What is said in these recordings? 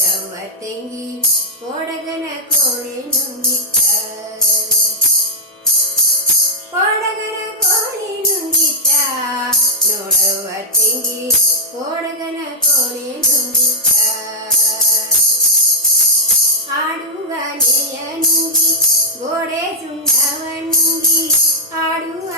தெங்கி போடகன கோழி தெங்கி போடகன கோழி நுங்கிட்டுங்க நேய நுங்கி கோடே சுண்டவன் நுங்கி ஆடுங்க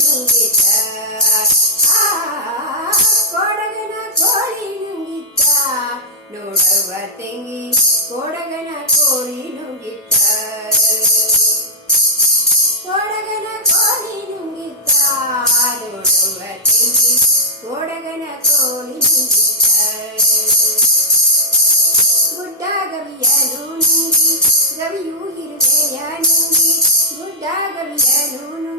കൊടകന കോഴിനുങ്ങിത്ത നോടവ തെങ്ങി കൊടകന കോഴിനുങ്ങിത്ത കൊടകന കോഴിനുങ്ങിത്ത നോടവ തെങ്ങി കൊടകന കോഴിനുങ്ങിത്ത ഗുഡ ഗവിയാലൂ നുങ്ങി ഗവിയൂ ഇരുവയാ നുങ്ങി ഗുഡ ഗവിയാലൂ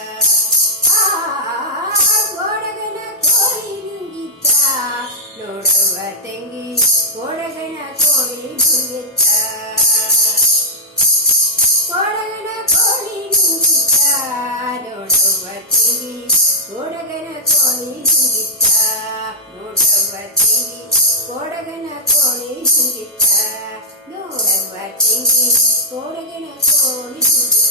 போடகன கோழி சிங்கிட்ட தூரம் வட்டி போடகன கோழி சிங்கிட்ட